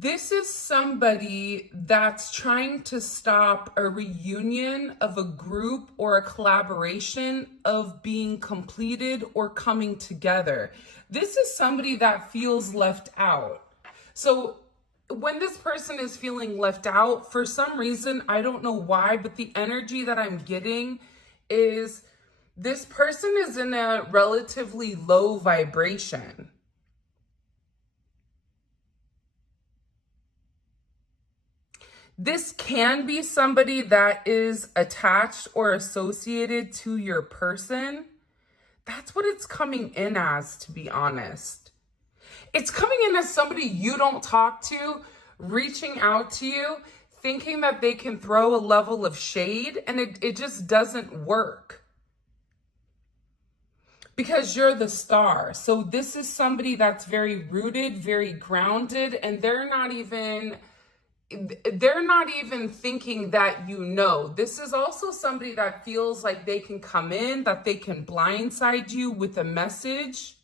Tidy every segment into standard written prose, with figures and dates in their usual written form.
This is somebody that's trying to stop a reunion of a group or a collaboration of being completed or coming together. This is somebody that feels left out. So when this person is feeling left out, for some reason, I don't know why, but the energy that I'm getting is this person is in a relatively low vibration. This can be somebody that is attached or associated to your person. That's what it's coming in as, to be honest. It's coming in as somebody you don't talk to, reaching out to you, thinking that they can throw a level of shade, and it just doesn't work. Because you're the star. So this is somebody that's very rooted, very grounded, and they're not even thinking that you know. This is also somebody that feels like they can come in, that they can blindside you with a message.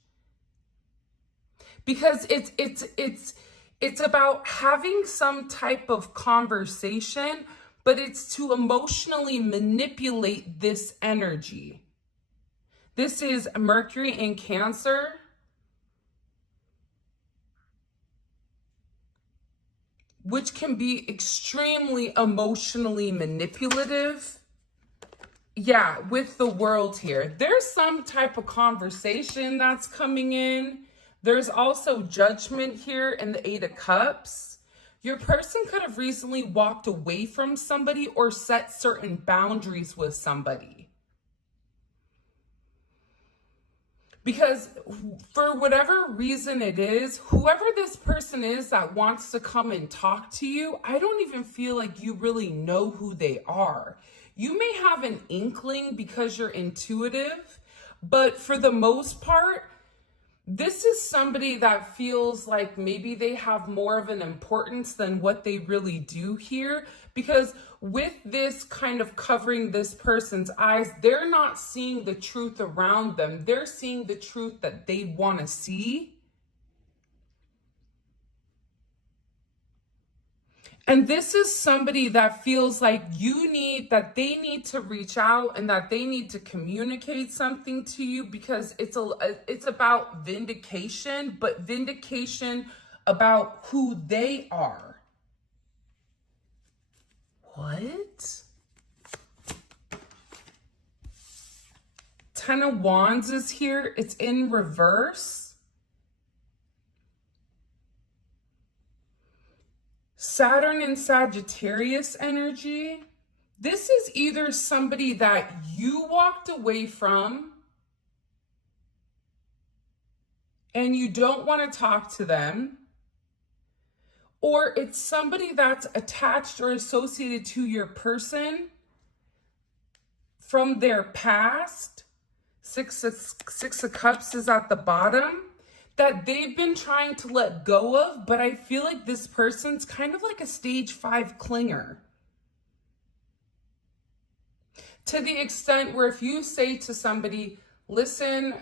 Because it's about having some type of conversation, but it's to emotionally manipulate this energy. This is Mercury in Cancer. Which can be extremely emotionally manipulative. Yeah, with the World here. There's some type of conversation that's coming in. There's also Judgment here in the Eight of Cups. Your person could have recently walked away from somebody or set certain boundaries with somebody. Because for whatever reason it is, whoever this person is that wants to come and talk to you, I don't even feel like you really know who they are. You may have an inkling because you're intuitive, but for the most part, this is somebody that feels like maybe they have more of an importance than what they really do here. Because with this kind of covering this person's eyes, they're not seeing the truth around them. They're seeing the truth that they want to see. And this is somebody that feels like that they need to reach out and that they need to communicate something to you, because it's about vindication, but vindication about who they are. What? Ten of Wands is here. It's in reverse. Saturn and Sagittarius energy. This is either somebody that you walked away from and you don't want to talk to them, or it's somebody that's attached or associated to your person from their past. Six of Cups is at the bottom, that they've been trying to let go of, but I feel like this person's kind of like a stage 5 clinger. To the extent where if you say to somebody, listen,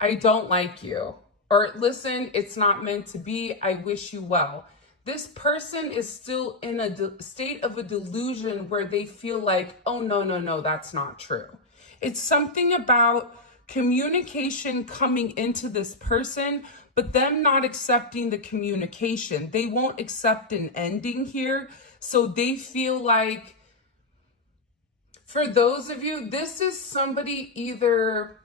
I don't like you, or listen, it's not meant to be, I wish you well. This person is still in a state of a delusion where they feel like, oh, no, that's not true. It's something about communication coming into this person, but them not accepting the communication. They won't accept an ending here. So they feel like, for those of you, this is somebody either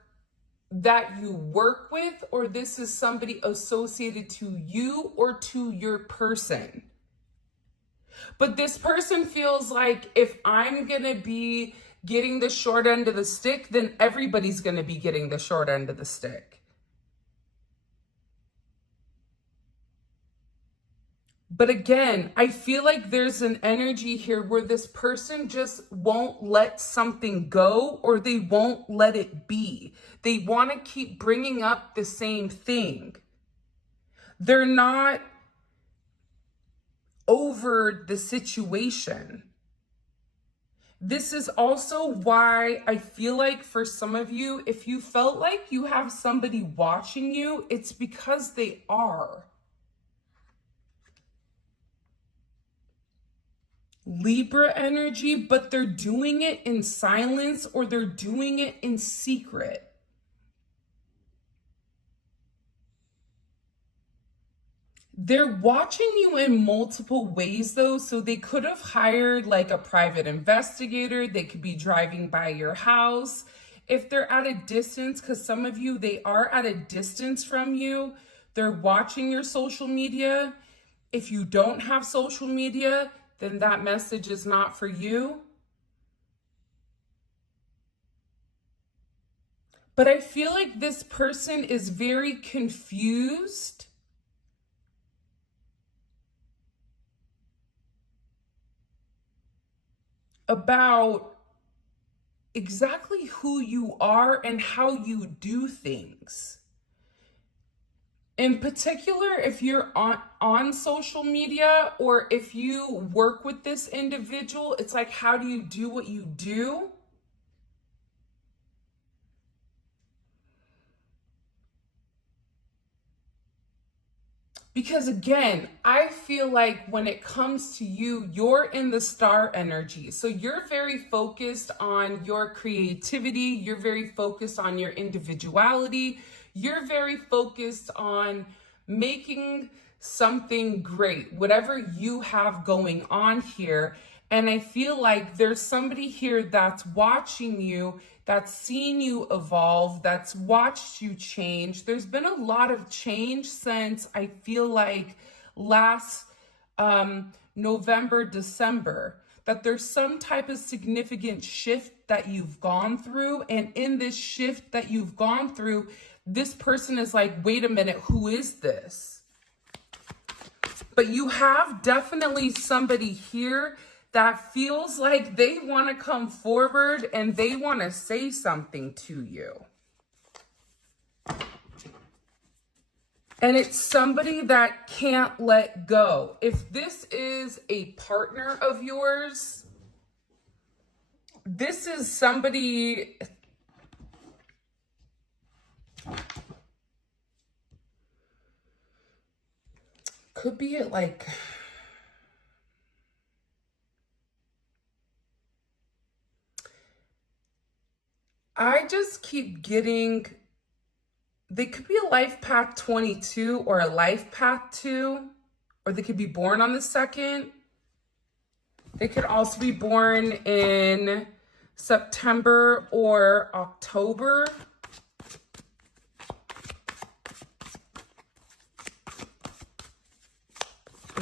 that you work with, or this is somebody associated to you or to your person. But this person feels like, if I'm going to be getting the short end of the stick, then everybody's going to be getting the short end of the stick. But again, I feel like there's an energy here where this person just won't let something go, or they won't let it be. They want to keep bringing up the same thing. They're not over the situation. This is also why I feel like for some of you, if you felt like you have somebody watching you, it's because they are. Libra energy, but they're doing it in silence or they're doing it in secret. They're watching you in multiple ways though, so they could have hired like a private investigator. They could be driving by your house. If they're at a distance, because some of you, they are at a distance from you, they're watching your social media. If you don't have social media, then that message is not for you. But I feel like this person is very confused about exactly who you are and how you do things. In particular, if you're on social media or if you work with this individual, it's like, how do you do what you do? Because again, I feel like when it comes to you, you're in the star energy. So you're very focused on your creativity. You're very focused on your individuality. You're very focused on making something great, whatever you have going on here. And I feel like there's somebody here that's watching you, that's seen you evolve, that's watched you change. There's been a lot of change since I feel like last November, December, that there's some type of significant shift that you've gone through. And in this shift that you've gone through, this person is like, wait a minute, who is this? But you have definitely somebody here that feels like they want to come forward and they want to say something to you. And it's somebody that can't let go. If this is a partner of yours, this is somebody... Could be like... I just keep getting, they could be a life path 22 or a life path 2, or they could be born on the 2nd. They could also be born in September or October.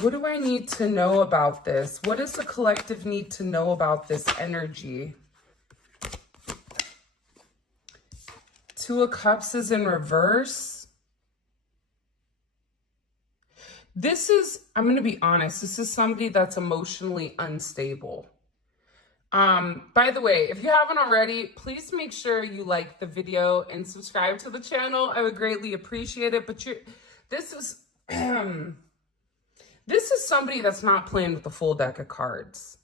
What do I need to know about this? What does the collective need to know about this energy? Two of Cups is in reverse. This is, I'm going to be honest, this is somebody that's emotionally unstable. By the way, if you haven't already, please make sure you like the video and subscribe to the channel. I would greatly appreciate it. But this is this is somebody that's not playing with the full deck of cards.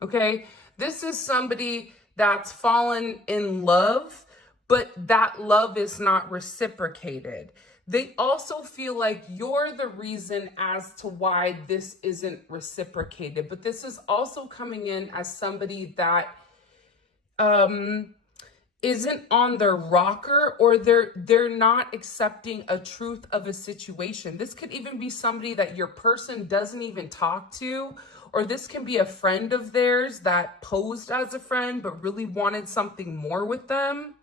Okay? This is somebody that's fallen in love, but that love is not reciprocated. They also feel like you're the reason as to why this isn't reciprocated. But this is also coming in as somebody that isn't on their rocker, or they're not accepting a truth of a situation. This could even be somebody that your person doesn't even talk to, or this can be a friend of theirs that posed as a friend but really wanted something more with them.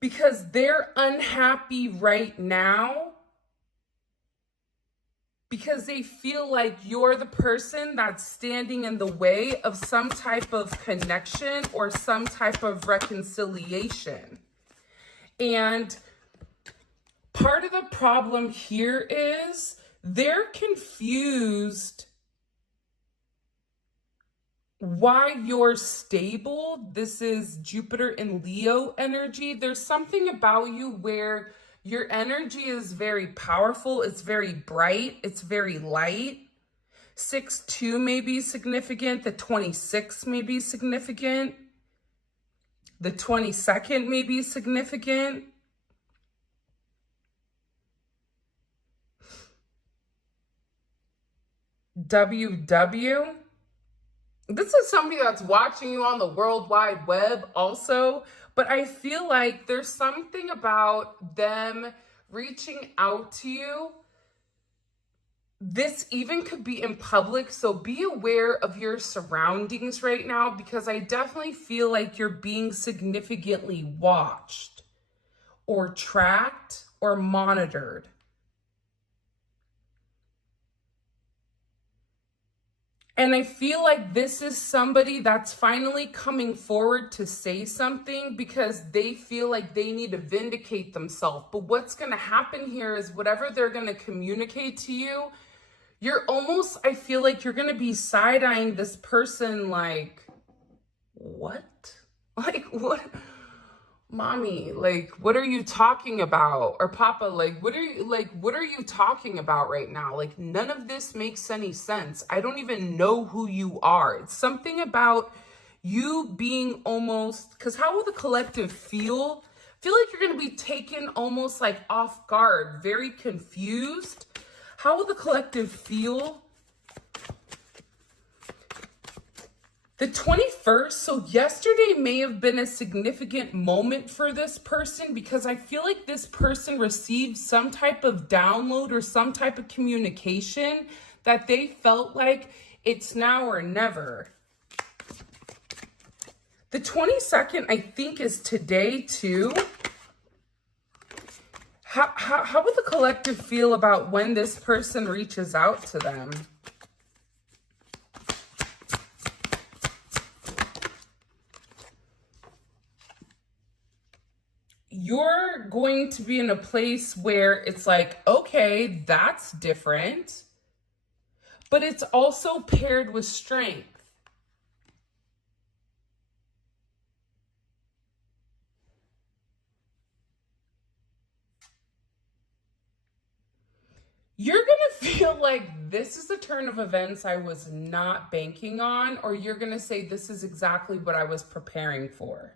Because they're unhappy right now because they feel like you're the person that's standing in the way of some type of connection or some type of reconciliation. And part of the problem here is they're confused why you're stable. This is Jupiter and Leo energy. There's something about you where your energy is very powerful. It's very bright. It's very light. 6-2 may be significant. The 26 may be significant. The 22nd may be significant. WW. This is somebody that's watching you on the World Wide Web also, but I feel like there's something about them reaching out to you. This even could be in public, so be aware of your surroundings right now, because I definitely feel like you're being significantly watched or tracked or monitored. And I feel like this is somebody that's finally coming forward to say something because they feel like they need to vindicate themselves. But what's going to happen here is whatever they're going to communicate to you, you're almost, I feel like you're going to be side-eyeing this person like, what? Like, what? Mommy, like, what are you talking about? Or Papa, like, what are you talking about right now? Like, none of this makes any sense. I don't even know who you are. It's something about you being almost, because how will the collective feel? Feel like you're going to be taken almost like off guard, very confused. How will the collective feel? The 21st, so yesterday may have been a significant moment for this person because I feel like this person received some type of download or some type of communication that they felt like it's now or never. The 22nd, I think, is today too. How would the collective feel about when this person reaches out to them? You're going to be in a place where it's like, okay, that's different, but it's also paired with strength. You're going to feel like this is a turn of events I was not banking on, or you're going to say, this is exactly what I was preparing for.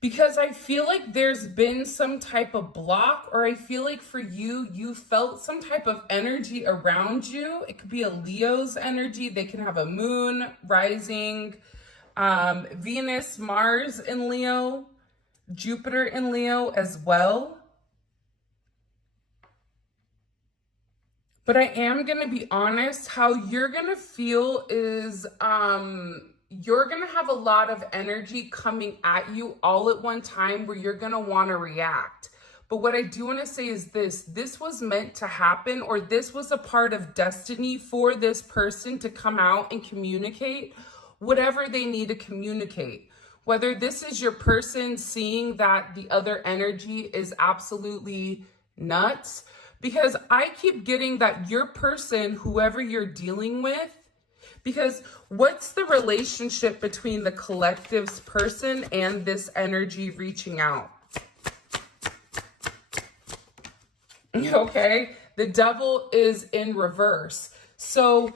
Because I feel like there's been some type of block, or I feel like for you, you felt some type of energy around you. It could be a Leo's energy. They can have a moon, rising, Venus, Mars in Leo, Jupiter in Leo as well. But I am going to be honest, how you're going to feel is you're going to have a lot of energy coming at you all at one time where you're going to want to react. But what I do want to say is this was meant to happen, or this was a part of destiny for this person to come out and communicate whatever they need to communicate. Whether this is your person seeing that the other energy is absolutely nuts, because I keep getting that your person, whoever you're dealing with, because what's the relationship between the collective's person and this energy reaching out? Okay, the devil is in reverse. So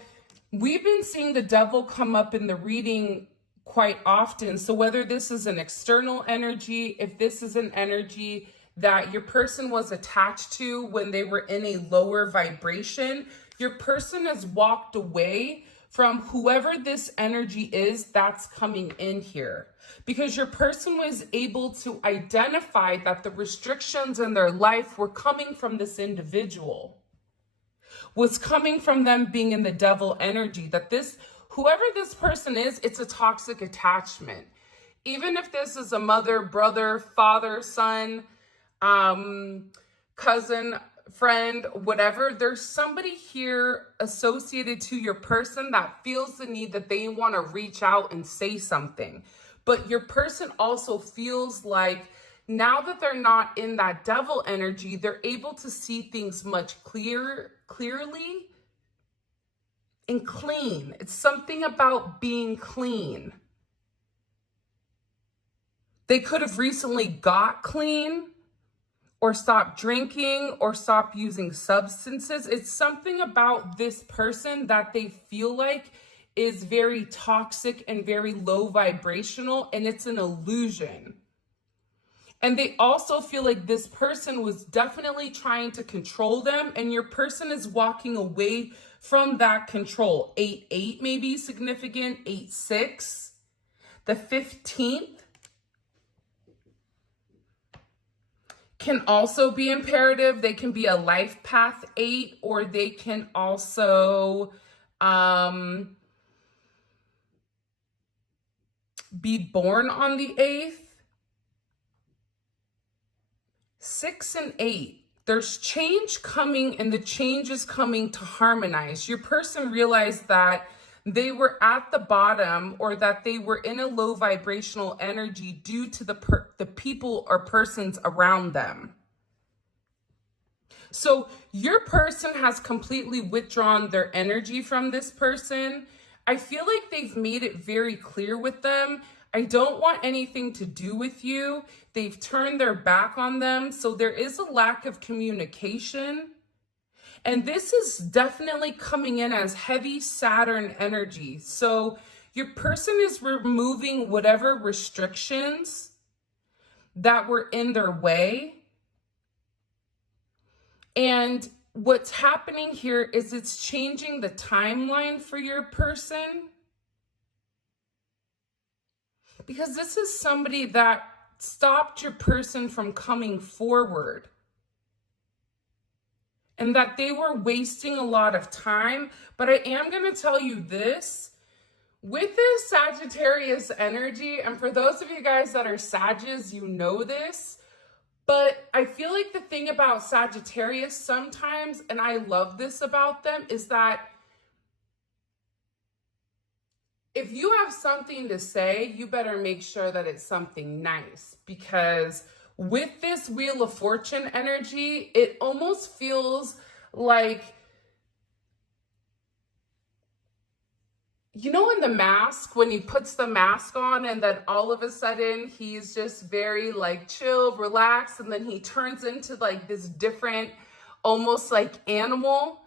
we've been seeing the devil come up in the reading quite often. So whether this is an external energy, if this is an energy that your person was attached to when they were in a lower vibration, your person has walked away from whoever this energy is that's coming in here, because your person was able to identify that the restrictions in their life were coming from this individual, was coming from them being in the devil energy, that this, whoever this person is, it's a toxic attachment. Even if this is a mother, brother, father, son, cousin, friend, whatever, there's somebody here associated to your person that feels the need that they want to reach out and say something. But your person also feels like now that they're not in that devil energy, they're able to see things much clearly and clean. It's something about being clean. They could have recently got clean, or stop drinking, or stop using substances. It's something about this person that they feel like is very toxic and very low vibrational, and it's an illusion. And they also feel like this person was definitely trying to control them, and your person is walking away from that control. 8-8 may be significant, 8-6. The 15th can also be imperative. They can be a life path 8, or they can also be born on the 8th. 6 and 8, there's change coming, and the change is coming to harmonize. Your person realized that they were at the bottom, or that they were in a low vibrational energy due to the people or persons around them. So your person has completely withdrawn their energy from this person. I feel like they've made it very clear with them, I don't want anything to do with you. They've turned their back on them. So there is a lack of communication. And this is definitely coming in as heavy Saturn energy. So your person is removing whatever restrictions that were in their way. And what's happening here is it's changing the timeline for your person. Because this is somebody that stopped your person from coming forward. And that they were wasting a lot of time. But I am going to tell you this. With this Sagittarius energy, and for those of you guys that are Sagittarius, you know this. But I feel like the thing about Sagittarius sometimes, and I love this about them, is that if you have something to say, you better make sure that it's something nice. Because with this Wheel of Fortune energy, it almost feels like, you know, in The Mask, when he puts the mask on and then all of a sudden he's just very like chill, relaxed, and then he turns into like this different, almost like animal,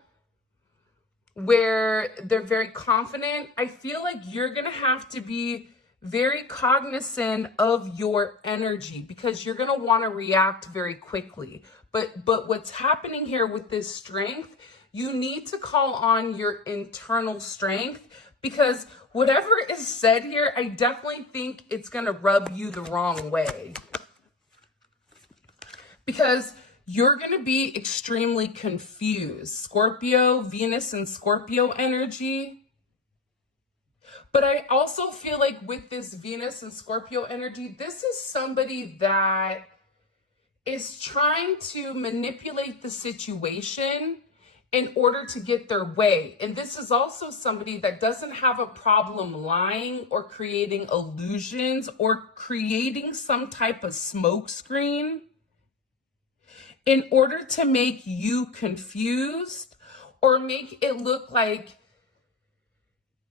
where they're very confident. I feel like you're going to have to be very cognizant of your energy, because you're going to want to react very quickly. But what's happening here with this strength, you need to call on your internal strength, because whatever is said here, I definitely think it's going to rub you the wrong way. Because you're going to be extremely confused. Scorpio, Venus and Scorpio energy. But I also feel like with this Venus and Scorpio energy, this is somebody that is trying to manipulate the situation in order to get their way. And this is also somebody that doesn't have a problem lying or creating illusions or creating some type of smoke screen in order to make you confused, or make it look like,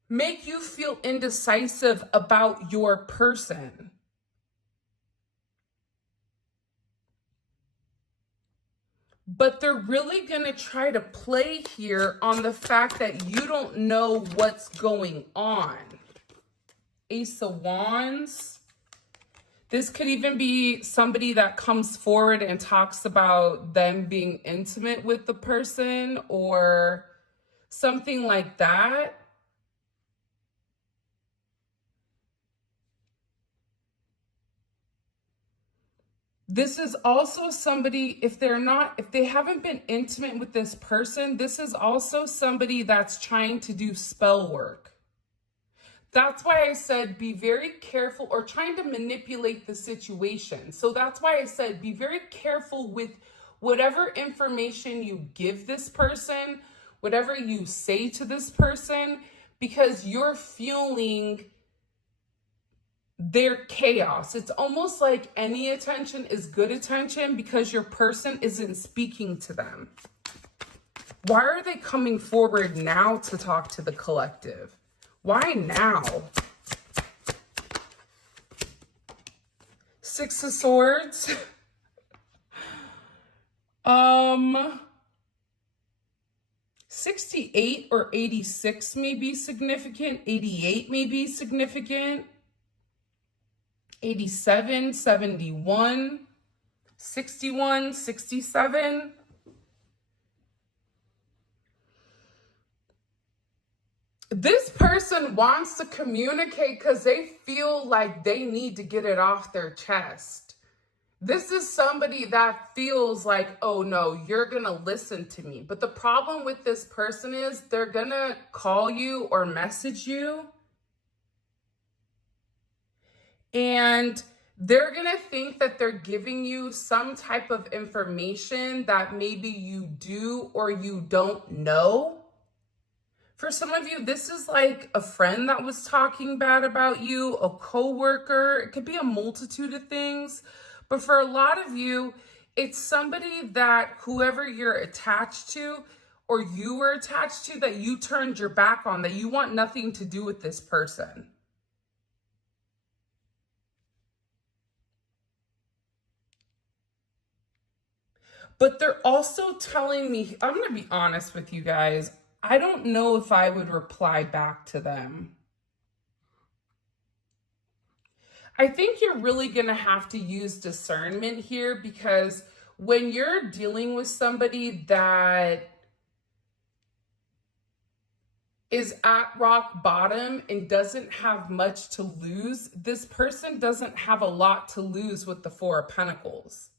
make you feel indecisive about your person. But they're really going to try to play here on the fact that you don't know what's going on. Ace of Wands. This could even be somebody that comes forward and talks about them being intimate with the person or something like that. This is also somebody, if they haven't been intimate with this person, this is also somebody that's trying to do spell work. That's why I said be very careful, or trying to manipulate the situation. So that's why I said be very careful with whatever information you give this person, whatever you say to this person, because you're fueling their chaos. It's almost like any attention is good attention because your person isn't speaking to them. Why are they coming forward now to talk to the collective? Why now? Six of Swords. 68 or 86 may be significant. 88 may be significant. 87, 71. 61, 67. This person wants to communicate because they feel like they need to get it off their chest. This is somebody that feels like, oh no, you're going to listen to me. But the problem with this person is they're going to call you or message you, and they're going to think that they're giving you some type of information that maybe you do or you don't know. For some of you, this is like a friend that was talking bad about you, a coworker. It could be a multitude of things. But for a lot of you, it's somebody that whoever you're attached to or you were attached to, that you turned your back on, that you want nothing to do with this person. But they're also telling me, I'm going to be honest with you guys, I don't know if I would reply back to them. I think you're really going to have to use discernment here, because when you're dealing with somebody that is at rock bottom and doesn't have much to lose, this person doesn't have a lot to lose with the Four of Pentacles.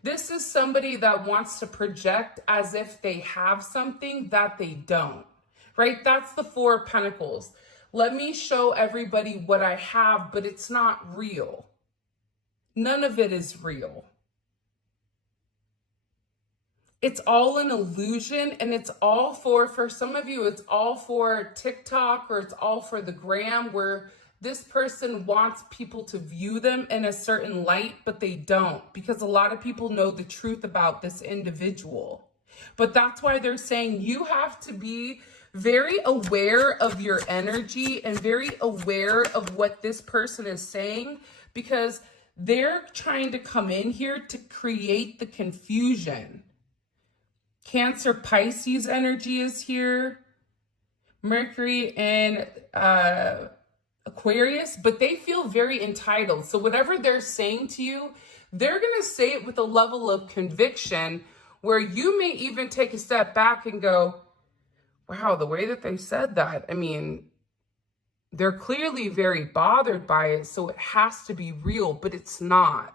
This is somebody that wants to project as if they have something that they don't, right? That's the Four of Pentacles. Let me show everybody what I have, but it's not real. None of it is real. It's all an illusion, and it's all for some of you, it's all for TikTok, or it's all for the gram, where this person wants people to view them in a certain light, but they don't, because a lot of people know the truth about this individual. But that's why they're saying you have to be very aware of your energy and very aware of what this person is saying, because they're trying to come in here to create the confusion. Cancer, Pisces energy is here. Mercury and Aquarius, but they feel very entitled. So whatever they're saying to you, they're going to say it with a level of conviction where you may even take a step back and go, wow, the way that they said that, I mean, they're clearly very bothered by it, so it has to be real, but it's not.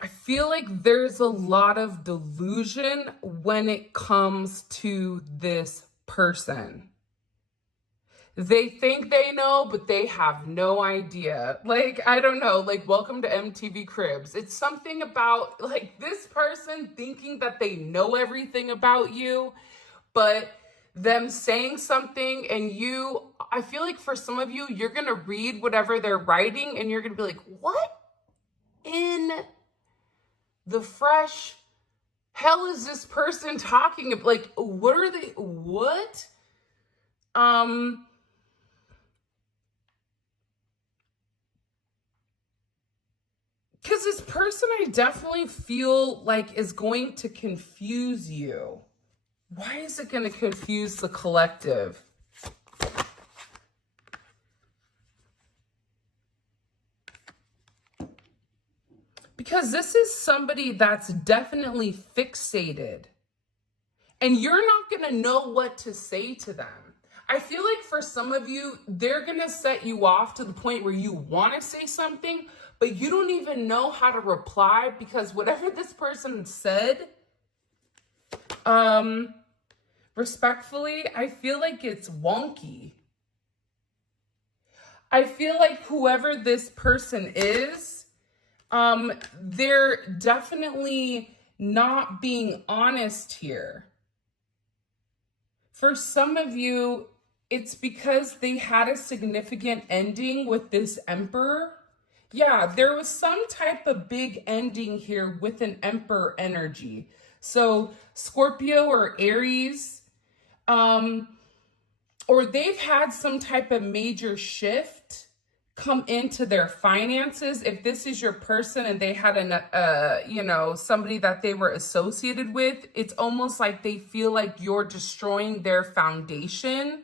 I feel like there's a lot of delusion when it comes to this person. They think they know, but they have no idea. Like, I don't know, like, welcome to MTV Cribs. It's something about, like, this person thinking that they know everything about you, but them saying something, and you, I feel like for some of you, you're going to read whatever they're writing, and you're going to be like, what in the fresh hell is this person talking about? Like, what are they, what? Because this person I definitely feel like is going to confuse you. Why is it going to confuse the collective? Because this is somebody that's definitely fixated, and you're not going to know what to say to them. I feel like for some of you, they're going to set you off to the point where you want to say something, but you don't even know how to reply, because whatever this person said, respectfully, I feel like it's wonky. I feel like whoever this person is, they're definitely not being honest here. For some of you, it's because they had a significant ending with this Emperor. Yeah, there was some type of big ending here with an Emperor energy. So Scorpio or Aries, or they've had some type of major shift come into their finances. If this is your person and they had somebody that they were associated with, it's almost like they feel like you're destroying their foundation,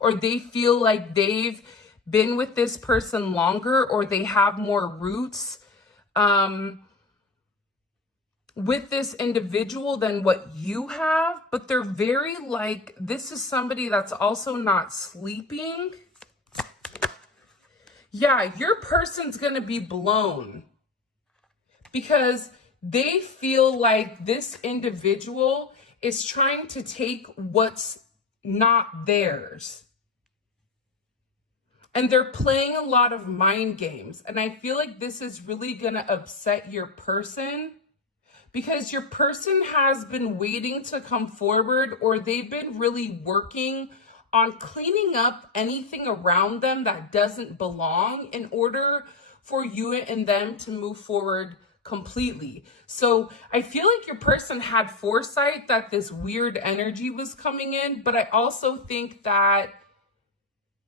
or they feel like they've been with this person longer, or they have more roots with this individual than what you have. But they're very like, this is somebody that's also not sleeping. Yeah, your person's going to be blown because they feel like this individual is trying to take what's not theirs. And they're playing a lot of mind games. And I feel like this is really going to upset your person, because your person has been waiting to come forward, or they've been really working on cleaning up anything around them that doesn't belong in order for you and them to move forward completely. So I feel like your person had foresight that this weird energy was coming in, but I also think that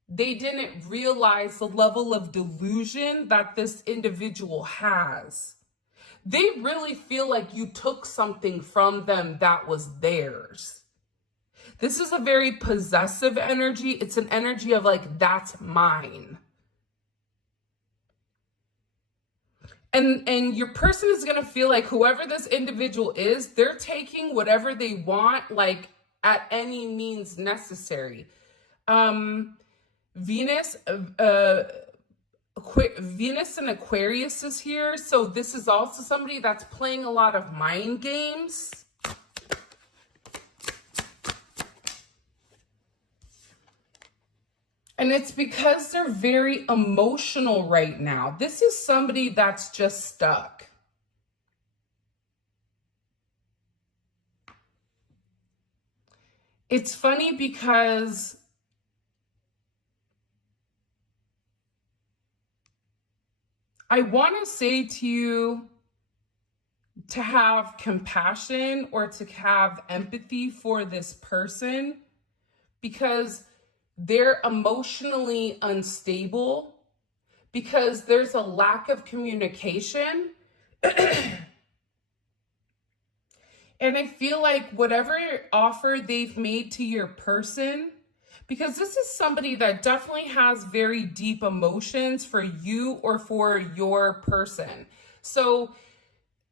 they didn't realize the level of delusion that this individual has. They really feel like you took something from them that was theirs. This is a very possessive energy. It's an energy of like, that's mine. And your person is going to feel like whoever this individual is, they're taking whatever they want, like at any means necessary. Venus and Aquarius is here. So this is also somebody that's playing a lot of mind games. And it's because they're very emotional right now. This is somebody that's just stuck. It's funny because I want to say to you to have compassion or to have empathy for this person, because they're emotionally unstable, because there's a lack of communication. And I feel like whatever offer they've made to your person, because this is somebody that definitely has very deep emotions for you or for your person. So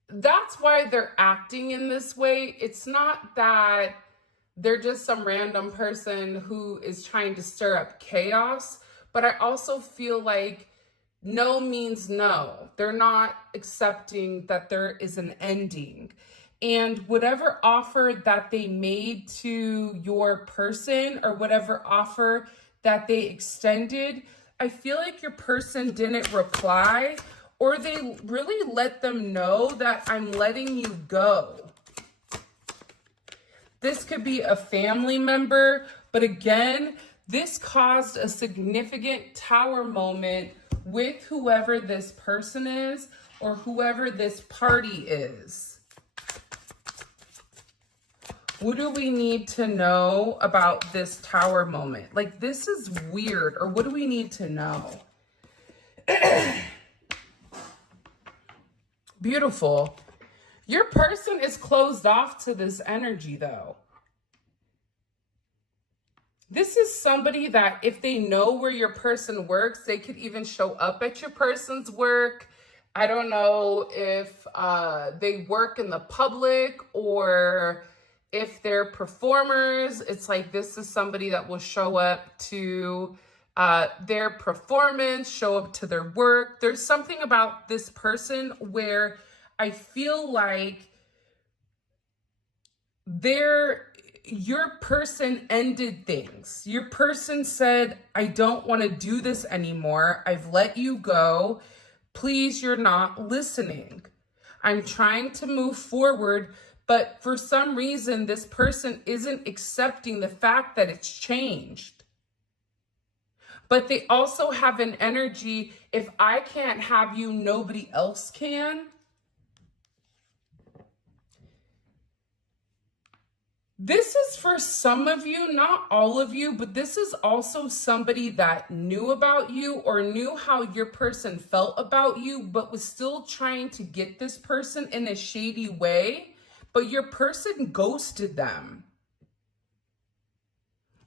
that's why they're acting in this way. It's not that they're just some random person who is trying to stir up chaos, but I also feel like no means no. They're not accepting that there is an ending. And whatever offer that they made to your person, or whatever offer that they extended, I feel like your person didn't reply, or they really let them know that I'm letting you go. This could be a family member, but again, this caused a significant tower moment with whoever this person is, or whoever this party is. What do we need to know about this tower moment? Like, this is weird, or what do we need to know? Beautiful. Your person is closed off to this energy, though. This is somebody that if they know where your person works, they could even show up at your person's work. I don't know if they work in the public, or if they're performers. It's like, this is somebody that will show up to their performance, show up to their work. There's something about this person where I feel like your person ended things. Your person said, I don't want to do this anymore. I've let you go. Please, you're not listening. I'm trying to move forward, but for some reason, this person isn't accepting the fact that it's changed. But they also have an energy, if I can't have you, nobody else can. This is for some of you, not all of you, but this is also somebody that knew about you or knew how your person felt about you, but was still trying to get this person in a shady way, but your person ghosted them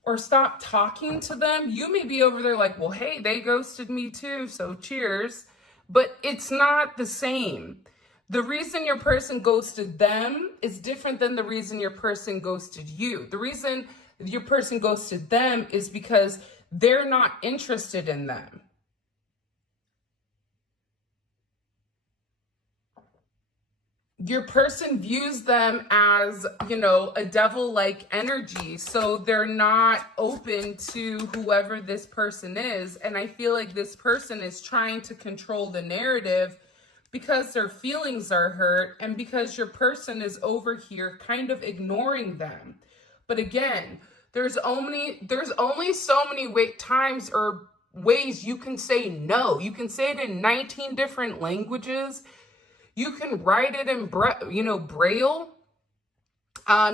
or stopped talking to them. You may be over there like, well, hey, they ghosted me too, so cheers. But it's not the same. The reason your person ghosted them is different than the reason your person ghosted you. The reason your person ghosted them is because they're not interested in them. Your person views them as, a devil-like energy. So they're not open to whoever this person is. And I feel like this person is trying to control the narrative because their feelings are hurt and because your person is over here kind of ignoring them. But again, there's only so many times or ways you can say no. You can say it in 19 different languages. You can write it in Braille.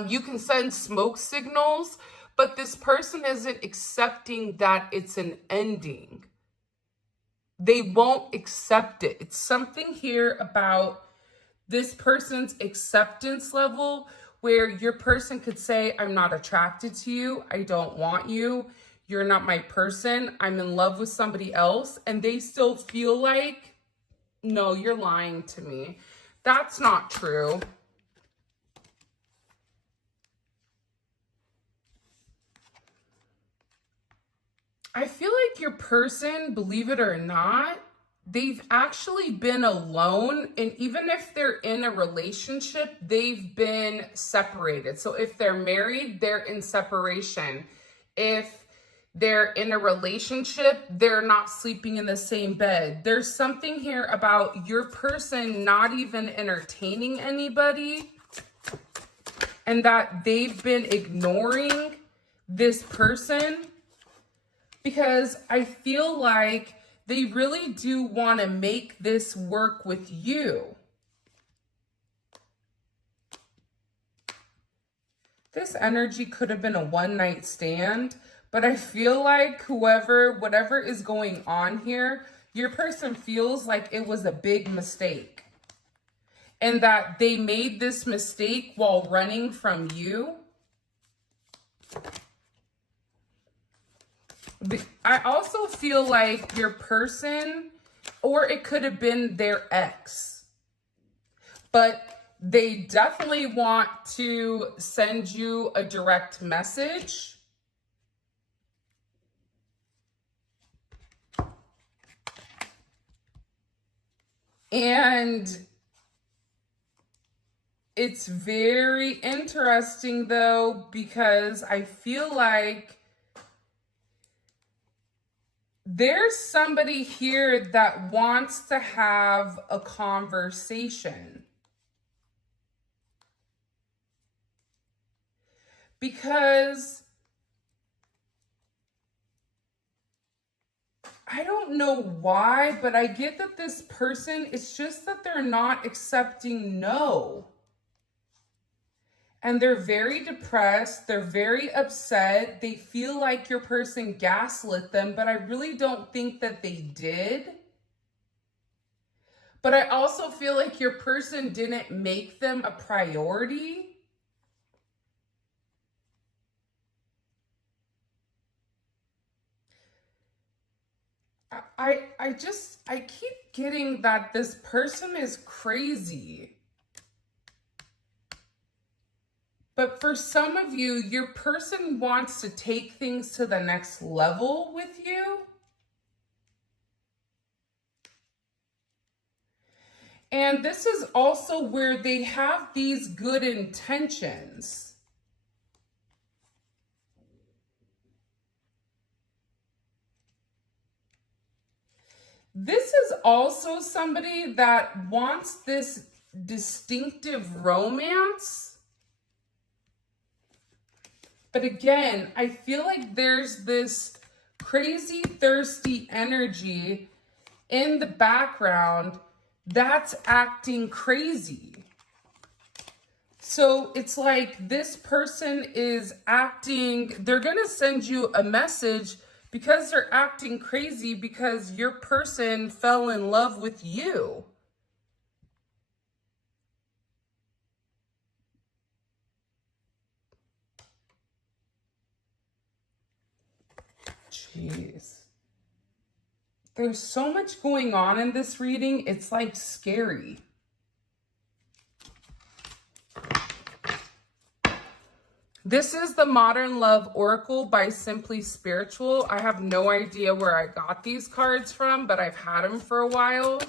You can send smoke signals, but this person isn't accepting that it's an ending. They won't accept it. It's something here about this person's acceptance level where your person could say, I'm not attracted to you. I don't want you. You're not my person. I'm in love with somebody else. And they still feel like, no, you're lying to me. That's not true. I feel like your person, believe it or not, they've actually been alone. And even if they're in a relationship, they've been separated. So if they're married, they're in separation. If they're in a relationship, they're not sleeping in the same bed. There's something here about your person not even entertaining anybody and that they've been ignoring this person. Because I feel like they really do want to make this work with you. This energy could have been a one-night stand, but I feel like whatever is going on here, your person feels like it was a big mistake. And that they made this mistake while running from you. I also feel like your person, or it could have been their ex, but they definitely want to send you a direct message. And it's very interesting though, because I feel like there's somebody here that wants to have a conversation. Because I don't know why, but I get that this person, it's just that they're not accepting no. And they're very depressed. They're very upset. They feel like your person gaslit them, but I really don't think that they did. But I also feel like your person didn't make them a priority. I keep getting that this person is crazy. But for some of you, your person wants to take things to the next level with you. And this is also where they have these good intentions. This is also somebody that wants this distinctive romance. But again, I feel like there's this crazy, thirsty energy in the background that's acting crazy. So it's like this person is acting, they're going to send you a message because they're acting crazy because your person fell in love with you. Jeez. There's so much going on in this reading. It's like scary. This is the Modern Love Oracle by Simply Spiritual. I have no idea where I got these cards from, but I've had them for a while.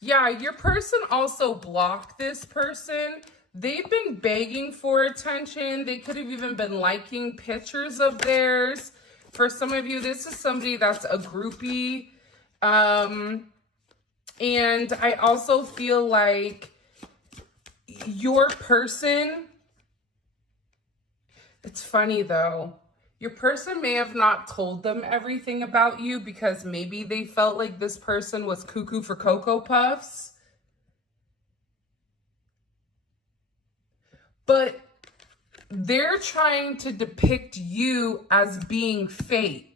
Yeah, your person also blocked this person. They've been begging for attention. They could have even been liking pictures of theirs. For some of you, this is somebody that's a groupie. And I also feel like your person, it's funny though, your person may have not told them everything about you because maybe they felt like this person was cuckoo for Cocoa Puffs. But they're trying to depict you as being fake.